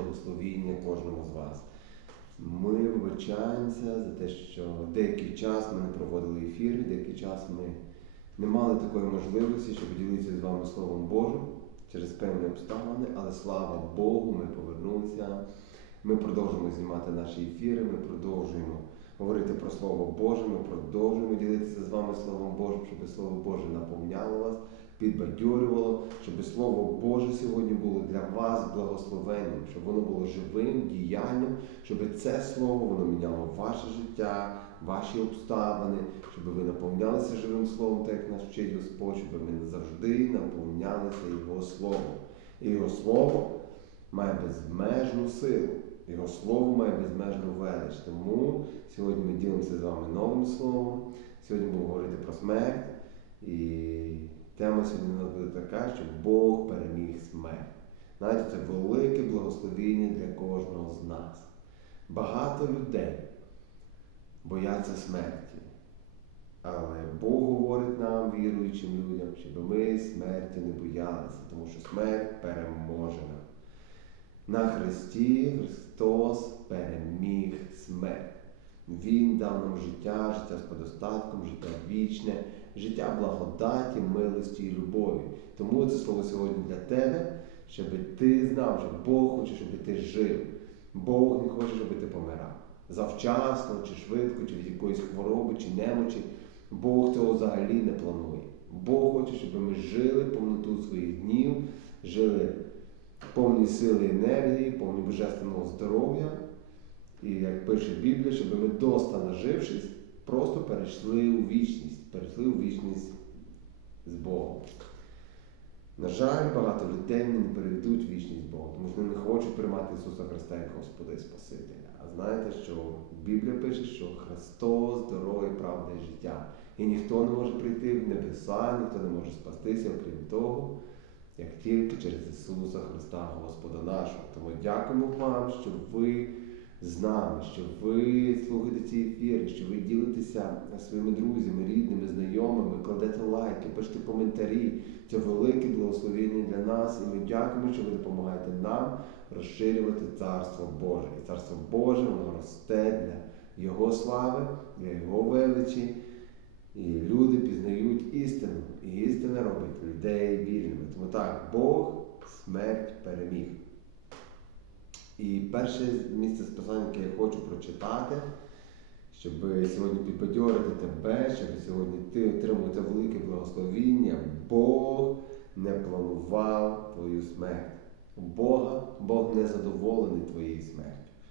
благословіння кожному з вас. Ми вибачаємося за те, що деякий час ми не проводили ефіри, деякий час ми не мали такої можливості, щоб поділитися з вами Словом Божим через певні обставини, але слава Богу, ми повернулися. Ми продовжуємо знімати наші ефіри, ми продовжуємо говорити про Слово Боже, ми продовжуємо ділитися з вами Словом Божим, щоб Слово Боже наповняло вас, підбадьорювало, щоб Слово Боже сьогодні було для вас благословенням, щоб воно було живим діянням, щоб це слово воно міняло ваше життя, ваші обставини, щоб ви наповнялися живим словом, так як нас вчить Господь, щоб ми завжди наповнялися Його Словом. І Його Слово має безмежну силу. Його слово має безмежну велич. Тому сьогодні ми ділимося з вами новим словом. Сьогодні будемо говорити про смерть. І тема сьогодні у нас буде така, що Бог переміг смерть. Знаєте, це велике благословіння для кожного з нас. Багато людей бояться смерті. Але Бог говорить нам, віруючим людям, щоб ми смерті не боялися, тому що смерть переможена. На Христі Христос переміг смерть. Він дав нам життя, життя з подостатком, життя вічне, життя благодаті, милості і любові. Тому це слово сьогодні для тебе, щоб ти знав, що Бог хоче, щоб ти жив. Бог не хоче, щоб ти помирав. Завчасно, чи швидко, чи від якоїсь хвороби, чи немочі. Бог цього взагалі не планує. Бог хоче, щоб ми жили повноту своїх днів, жили повні сили енергії, повні божественного здоров'я. І як пише Біблія, щоб ми доста нажившись, просто перейшли у вічність, перейшли у вічність з Богом. На жаль, багато людей не перейдуть вічність з Богом, тому що вони не хочуть приймати Ісуса Христа як Господа і Спасителя. А знаєте, що Біблія пише, що Христос дорога і правда і життя. І ніхто не може прийти в небеса, ніхто не може спастися, окрім того, як тільки через Ісуса Христа, Господа нашого. Тому дякуємо вам, що ви з нами, що ви слухаєте ці ефіри, що ви ділитеся своїми друзями, рідними, знайомими, кладете лайки, пишете коментарі. Це велике благословення для нас, і ми дякуємо, що ви допомагаєте нам розширювати Царство Боже. І Царство Боже воно росте для Його слави, для Його величі. І люди пізнають істину. І істина робить людей вільними. Тому так, Бог смерть переміг. І перше місце списання, яке я хочу прочитати, щоб сьогодні підбадьорити тебе, щоб сьогодні ти отримав це велике благословіння. Бог не планував твою смерть. Бога Бог не задоволений твоєю смертю.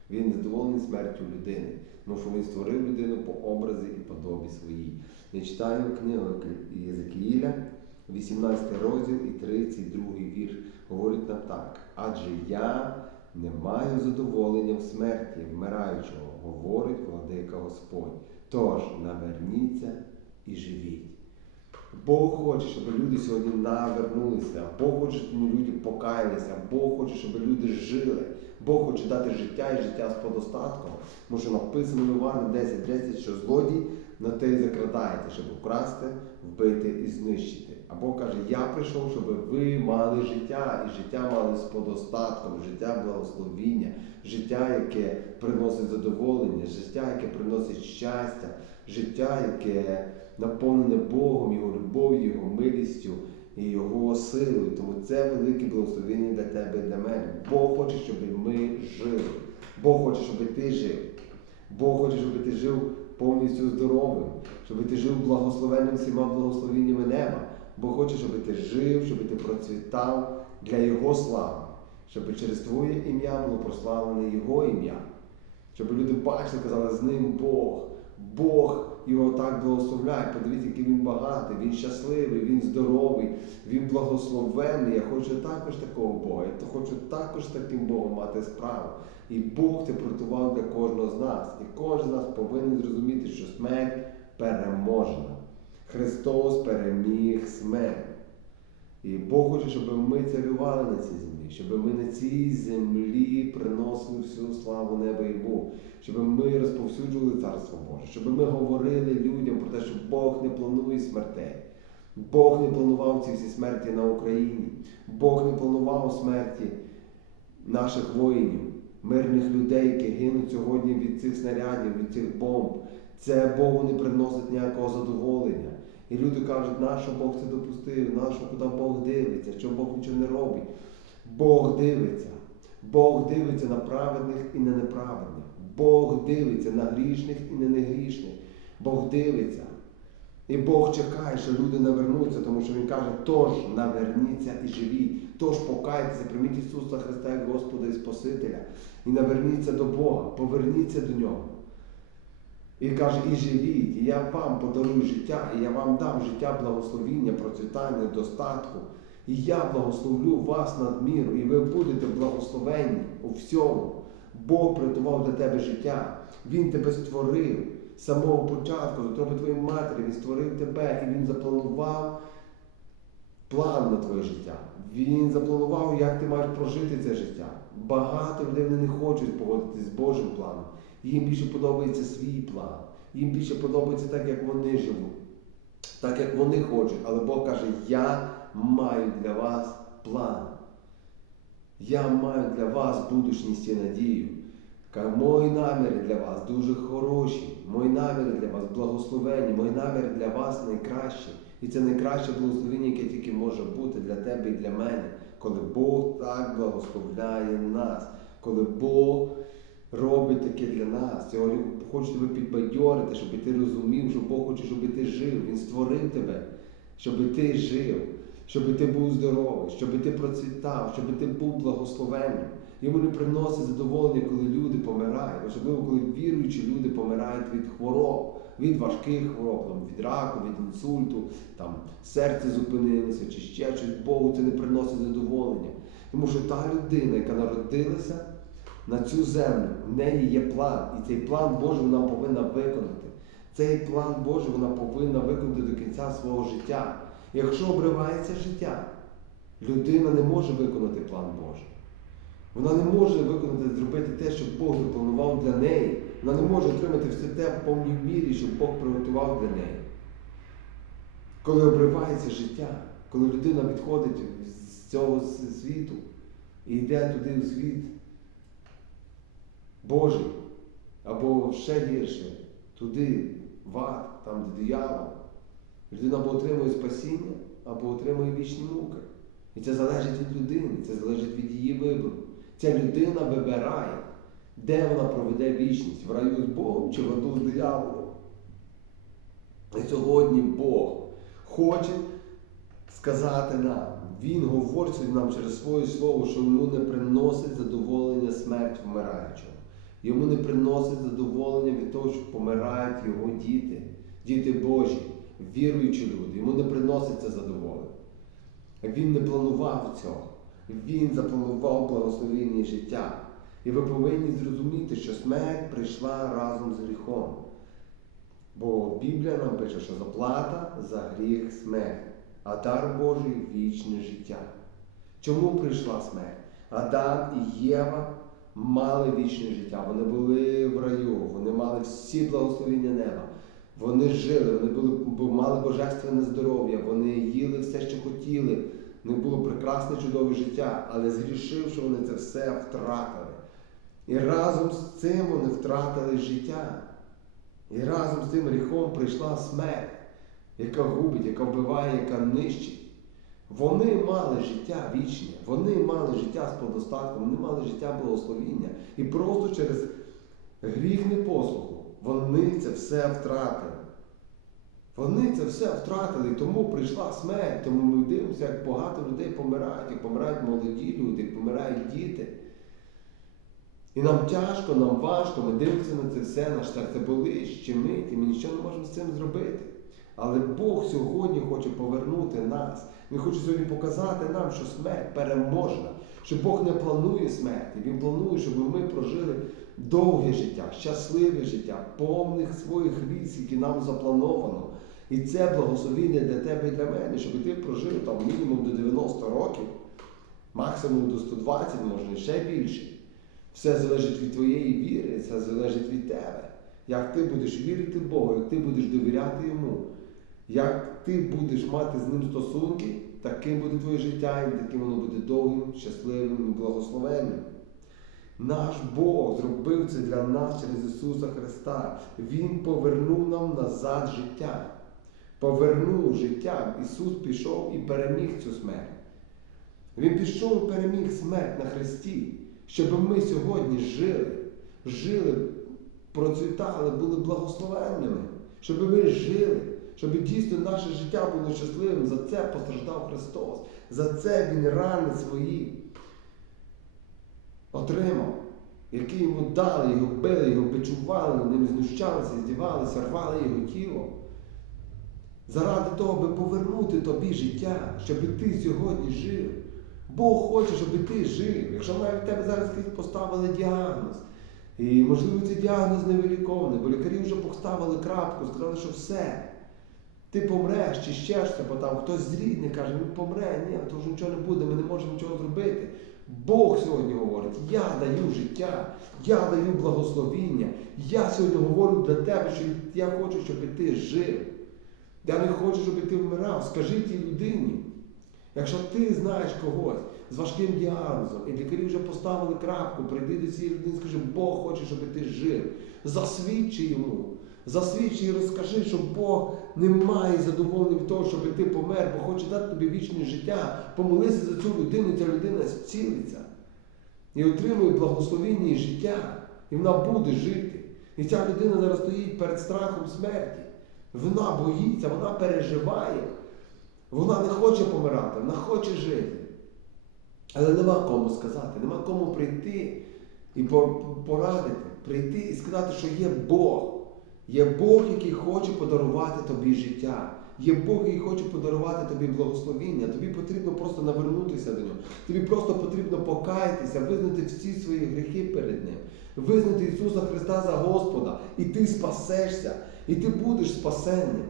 Він задоволений смертю людини, тому що він створив людину по образі і подобі своїй. Я читаю книгу Єзекіїля, 18 розділ і 32 вірш. Говорить нам так. Адже я не маю задоволення в смерті вмираючого, говорить владика Господь. Тож наверніться і живіть. Бог хоче, щоб люди сьогодні навернулися, Бог хоче, щоб люди покаялися, Бог хоче, щоб люди жили. Бог хоче дати життя і життя з подостатком. Тому що написано в Івана 10, 10, що злодій на те й закрадається, щоб украсти, вбити і знищити. А Бог каже, я прийшов, щоб ви мали життя, і життя мали з подостатком, життя благословіння, життя, яке приносить задоволення, життя, яке приносить щастя, життя, яке наповнене Богом, Його любов'ю, Його милістю і Його силою. Тому це велике благословення для тебе і для мене. Бог хоче, щоб ми жили. Бог хоче, щоб ти жив. Бог хоче, щоб ти жив повністю здоровим, щоб ти жив благословенним всіма благословеннями неба. Бог хоче, щоб ти жив, щоб ти процвітав для Його слави, щоб через Твоє ім'я було прославлене Його ім'я. Щоб люди бачили, казали, з ним Бог. Бог його так благословляє. Подивіться, який він багатий, він щасливий, він здоровий, він благословенний. Я хочу також такого Бога. Я хочу також таким Богом мати справу. І Бог це приготував для кожного з нас. І кожен з нас повинен зрозуміти, що смерть переможена. Христос переміг смерть. І Бог хоче, щоб ми царювали на цій землі, щоб ми на цій землі приносили всю славу неба і Богу, щоб ми розповсюджували Царство Боже, щоб ми говорили людям про те, що Бог не планує смертей. Бог не планував ці всі смерті на Україні. Бог не планував смерті наших воїнів, мирних людей, які гинуть сьогодні від цих снарядів, від цих бомб. Це Богу не приносить ніякого задоволення. І люди кажуть, нащо Бог це допустив, нащо куди Бог дивиться, що Бог нічого не робить. Бог дивиться. Бог дивиться на праведних і на неправедних. Бог дивиться на грішних і на негрішних. Бог дивиться. І Бог чекає, що люди навернуться, тому що Він каже, тож наверніться і живіть, тож покайтеся, прийміть Ісуса Христа як Господа і Спасителя. І наверніться до Бога, поверніться до Нього. І каже, і живіть, я вам подарую життя, і я вам дам життя благословіння, процвітання, достатку. І я благословлю вас над міру, і ви будете благословенні у всьому. Бог приготував для тебе життя. Він тебе створив з самого початку, з утроби твоєї матері, Він створив тебе і Він запланував план на твоє життя. Він запланував, як ти маєш прожити це життя. Багато людей не хочуть погодитися з Божим планом. Їм більше подобається свій план. Їм більше подобається так, як вони живуть, так як вони хочуть. Але Бог каже, я маю для вас план. Я маю для вас будучність і надію. Мої наміри для вас дуже хороші, мої наміри для вас благословенні, мої наміри для вас найкращі. І це найкраще благословення, яке тільки може бути для тебе і для мене, коли Бог так благословляє нас, коли Бог робить таке для нас. Сьогодні хочу тебе підбадьорити, щоб ти розумів, що Бог хоче, щоб ти жив. Він створив тебе, щоб ти жив, щоб ти був здоровий, щоб ти процвітав, щоб ти був благословенним. Йому не приносить задоволення, коли люди помирають, особливо коли віруючі люди помирають від хвороб, від важких хвороб, там, від раку, від інсульту, там, серце зупинилося чи ще щось. Богу це не приносить задоволення. Тому що та людина, яка народилася на цю землю, в неї є план, і цей план Божий вона повинна виконати. Цей план Божий вона повинна виконати до кінця свого життя. Якщо обривається життя, людина не може виконати план Божий. Вона не може виконати, зробити те, що Бог запланував для неї. Вона не може отримати все те в повній мірі, що Бог приготував для неї. Коли обривається життя, коли людина відходить з цього світу і йде туди у світ Божий, або ще гірше, туди, в ад, там, де диявол, людина або отримує спасіння, або отримує вічні муки. І це залежить від людини, це залежить від її вибору. Ця людина вибирає, де вона проведе вічність, в раю з Богом чи в аду з дияволом. І сьогодні Бог хоче сказати нам, Він говорить нам через своє слово, що йому не приносить задоволення смерть вмираючого. Йому не приносить задоволення від того, що помирають його діти, діти Божі, віруючі люди. Йому не приносить це задоволення. Він не планував цього. Він запланував благословіння життя. І ви повинні зрозуміти, що смерть прийшла разом з гріхом. Бо Біблія нам пише, що заплата за гріх смерть, а дар Божий вічне життя. Чому прийшла смерть? Адам і Єва мали вічне життя. Вони були в раю, вони мали всі благословіння неба. Вони жили, вони були, мали божественне здоров'я, вони їли все, що хотіли. Них було прекрасне чудове життя, але згрішивши, вони це все втратили. І разом з цим вони втратили життя. І разом з цим гріхом прийшла смерть, яка губить, яка вбиває, яка нищить. Вони мали життя вічне, вони мали життя з подостатком, вони мали життя благословіння. І просто через гріх непослуху вони це все втратили. Вони це все втратили, і тому прийшла смерть. Тому ми дивимося, як багато людей помирають, як помирають молоді люди, як помирають діти. І нам тяжко, нам важко, ми дивимося на це все, наш серце болить, щемить, і ми нічого не можемо з цим зробити. Але Бог сьогодні хоче повернути нас. Він хоче сьогодні показати нам, що смерть переможна, що Бог не планує смерті. Він планує, щоб ми прожили довге життя, щасливе життя, повних своїх ліс, які нам заплановано. І це благословіння для тебе і для мене, щоб ти прожив там мінімум до 90 років, максимум до 120, можна і ще більше. Все залежить від твоєї віри, це залежить від тебе. Як ти будеш вірити Богу, як ти будеш довіряти Йому, як ти будеш мати з ним стосунки, таким буде твоє життя, і таким воно буде довгим, щасливим і благословенним. Наш Бог зробив це для нас через Ісуса Христа. Він повернув нам назад життя. Повернув життя. Ісус пішов і переміг цю смерть. Він пішов і переміг смерть на Христі, щоб ми сьогодні жили, жили, процвітали, були благословенними, щоб ми жили, щоб дійсно наше життя було щасливим. За це постраждав Христос. За це Він рани свої отримав, які йому дали, його били, його бичували, над ним знущалися, здівалися, рвали його тіло. Заради того, аби повернути тобі життя, щоб ти сьогодні жив. Бог хоче, щоб ти жив. Якщо навіть тебе зараз поставили діагноз, і, можливо, цей діагноз невиліковний, бо лікарі вже поставили крапку, сказали, що все. Ти помреш чи ще щось, бо там хтось з рідних каже, він помре, ні, то вже нічого не буде, ми не можемо нічого зробити. Бог сьогодні говорить, я даю життя, я даю благословіння. Я сьогодні говорю для тебе, що я хочу, щоб ти жив. Я не хочу, щоб ти вмирав. Скажи тій людині. Якщо ти знаєш когось з важким діагнозом, і лікарі вже поставили крапку, прийди до цієї людини, скажи, Бог хоче, щоб ти жив. Засвідчи йому. Засвідчи і розкажи, що Бог не має задоволення від того, щоб ти помер, бо хоче дати тобі вічне життя. Помолися за цю людину, ця людина зцілиться. І отримує благословіння і життя. І вона буде жити. І ця людина зараз стоїть перед страхом смерті. Вона боїться, вона переживає. Вона не хоче помирати, вона хоче жити. Але нема кому сказати, нема кому прийти і порадити, прийти і сказати, що є Бог. Є Бог, який хоче подарувати тобі життя. Є Бог, який хоче подарувати тобі благословіння. Тобі потрібно просто навернутися до нього. Тобі просто потрібно покаятися, визнати всі свої гріхи перед Ним, визнати Ісуса Христа за Господа. І ти спасешся, і ти будеш спасенним.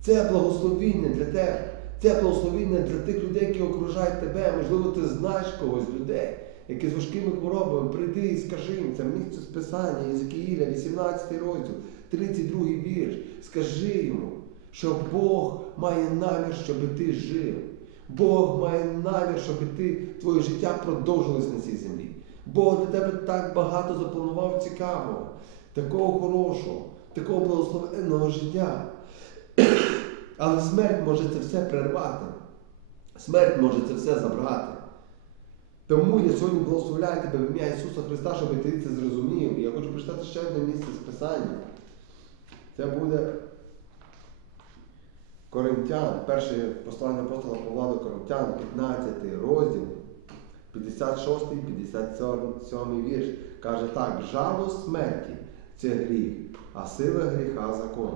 Це благословіння для тебе. Це благословіння для тих людей, які окружають тебе. Можливо, ти знаєш когось людей, які з важкими хворобами. Прийди і скажи їм, це місце з Писання, Єзекіїля, 18 розділ, 32 вірш. Скажи йому, що Бог має намір, щоб ти жив. Бог має намір, щоб ти, твоє життя продовжилось на цій землі. Бог для тебе так багато запланував цікавого, такого хорошого, такого благословенного життя. Але смерть може це все прервати. Смерть може це все забрати. Тому я сьогодні благословляю тебе в ім'я Ісуса Христа, щоб ти це зрозумів. І я хочу прочитати ще одне місце з Писання. Це буде Коринтян, перше послання апостола Павла до Коринтян, 15 розділ, 56, 57 вірш. Каже так, жало смерті це гріх, а сила гріха закон.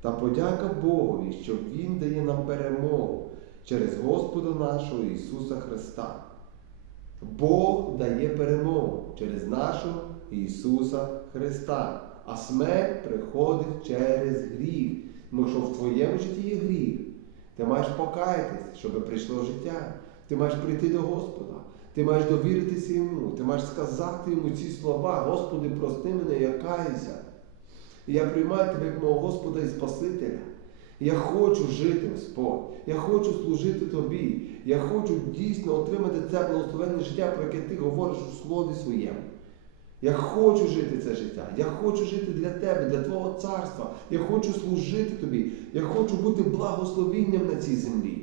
Та подяка Богові, що Він дає нам перемогу через Господа нашого Ісуса Христа. Бог дає перемогу через нашого Ісуса Христа. А смерть приходить через гріх. Тому що в твоєму житті є гріх. Ти маєш покаятись, щоб прийшло життя. Ти маєш прийти до Господа. Ти маєш довіритися йому. Ти маєш сказати йому ці слова. Господи, прости мене, я каюся. І я приймаю тебе як мого Господа і Спасителя. Я хочу жити, Господь. Я хочу служити Тобі. Я хочу дійсно отримати це благословенне життя, про яке ти говориш у Слові своєму. Я хочу жити це життя. Я хочу жити для тебе, для Твого царства. Я хочу служити тобі. Я хочу бути благословінням на цій землі.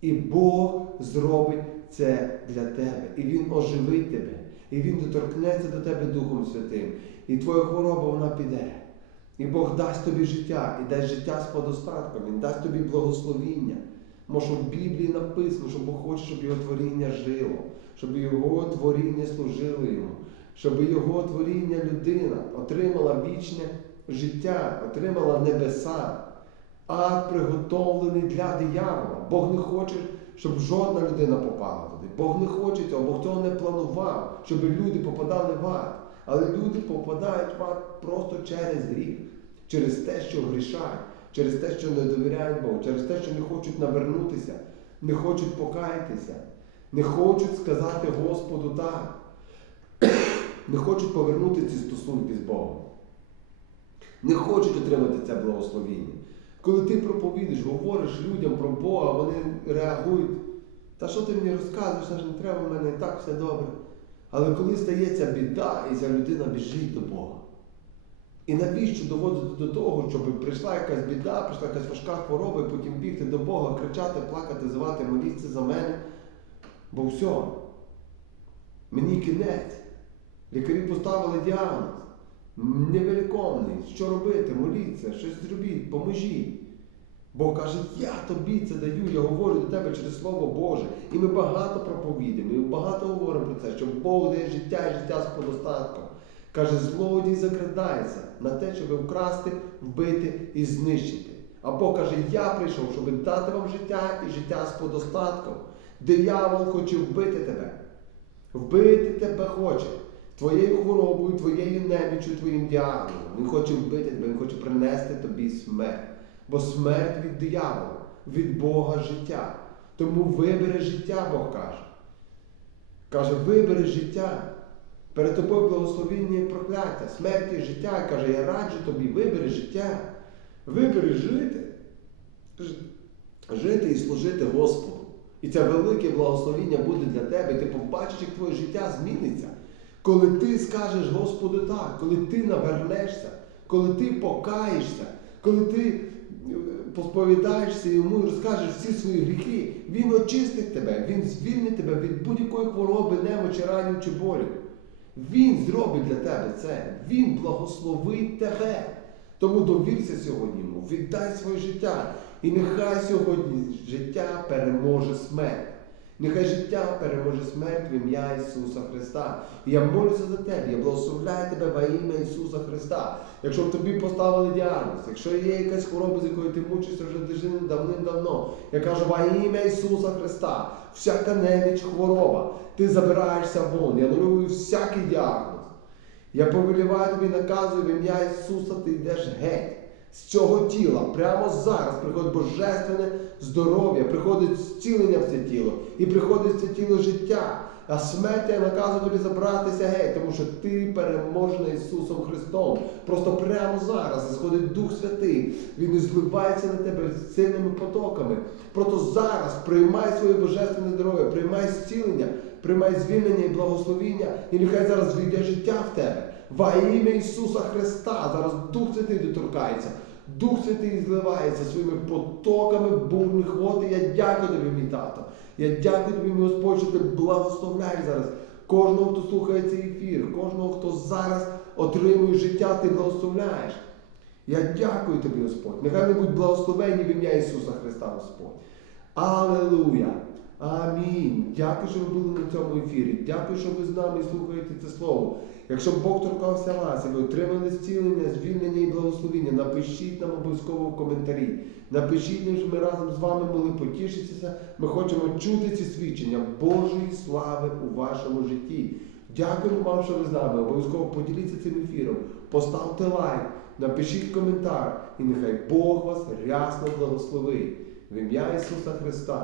І Бог зробить це для тебе. І Він оживить тебе. І Він доторкнеться до тебе Духом Святим. І твоя хвороба вона піде. І Бог дасть тобі життя, і дасть життя з подостатком, Він дасть тобі благословіння. Може в Біблії написано, що Бог хоче, щоб його творіння жило, щоб його творіння служило йому, щоб його творіння людина отримала вічне життя, отримала небеса, ад приготовлений для диявола. Бог не хоче, щоб жодна людина попала туди. Бог не хоче цього, Бог цього не планував, щоб люди попадали в ад. Але люди попадають в ад просто через гріх, через те, що грішають, через те, що не довіряють Богу, через те, що не хочуть навернутися, не хочуть покаятися, не хочуть сказати Господу так, не хочуть повернути ці стосунки з Богом. Не хочуть отримати це благословіння. Коли ти проповідиш, говориш людям про Бога, вони реагують. Та що ти мені розказуєш, Аж не треба в мене і так все добре. Але коли стається біда, і ця людина біжить до Бога. І навіщо доводити до того, щоб прийшла якась біда, прийшла якась важка хвороба, і потім бігти до Бога, кричати, плакати, звати, моліться за мене. Бо все, мені кінець. Лікарі поставили діагноз. Невеликовний. Що робити? Моліться, щось зробіть, поможіть. Бог каже, я тобі це даю, я говорю до тебе через Слово Боже. І ми багато проповідаємо, ми багато говоримо про це, що Бог дає життя і життя з подостатком. Каже, злодій закрадається на те, щоб вкрасти, вбити і знищити. А Бог каже, я прийшов, щоб дати вам життя і життя з подостатком. Диявол хоче вбити тебе. Вбити тебе хоче. Твоєю хворобою, твоєю немічю, твоїм діагнозом. Він хоче вбити тебе, він хоче принести тобі смерть. Бо смерть від диявола, від Бога життя. Тому вибери життя, Бог каже. Каже, вибери життя. Перед тобою благословіння і прокляття, смерть і життя. І Каже, я раджу тобі, вибери життя. Вибери жити. Жити і служити Господу. І це велике благословіння буде для тебе, і ти побачиш, як твоє життя зміниться. Коли ти скажеш Господу так, коли ти навернешся, коли ти покаєшся, коли ти посповідаєшся йому і розкажеш всі свої гріхи, він очистить тебе, він звільнить тебе від будь-якої хвороби, немочі, ранів чи болю. Він зробить для тебе це. Він благословить тебе. Тому довірся сьогодні йому, віддай своє життя. І нехай сьогодні життя переможе смерть. Нехай життя переможе смерть в ім'я Ісуса Христа. І я молюся за тебе, я благословляю тебе во ім'я Ісуса Христа. Якщо б тобі поставили діагноз, якщо є якась хвороба, з якою ти мучишся вже давним-давно, я кажу во ім'я Ісуса Христа, всяка неміч хвороба, ти забираєшся вон, я нулюю всякий діагноз. Я повеліваю тобі, наказую в ім'я Ісуса, ти йдеш геть з цього тіла. Прямо зараз приходить божественне здоров'я, приходить зцілення в це тіло і приходить в це тіло життя. А смерть я наказую тобі забратися геть, тому що ти переможена Ісусом Христом. Просто прямо зараз сходить Дух Святий. Він зливається на тебе сильними потоками. Просто зараз приймай своє божественне здоров'я, приймай зцілення, приймай звільнення і благословіння, і нехай зараз війде життя в тебе. Во ім'я Ісуса Христа. Зараз Дух Святий доторкається. Дух Святий зливається своїми потоками бурних вод. І я дякую тобі, мій тато. Я дякую тобі, мій Господь, що ти благословляєш зараз кожного, хто слухає цей ефір, кожного, хто зараз отримує життя, ти благословляєш. Я дякую тобі, Господь. Нехай не будуть благословені в ім'я Ісуса Христа, Господь. Алелуя! Амінь. Дякую, що ви були на цьому ефірі. Дякую, що ви з нами слухаєте це слово. Якщо Бог торкався вас і ви отримали зцілення, звільнення і благословення, напишіть нам обов'язково в коментарі. Напишіть нам, що ми разом з вами могли потішитися. Ми хочемо чути ці свідчення Божої слави у вашому житті. Дякуємо вам, що ви з нами. Обов'язково поділіться цим ефіром. Поставте лайк, напишіть коментар, і нехай Бог вас рясно благословить. В ім'я Ісуса Христа.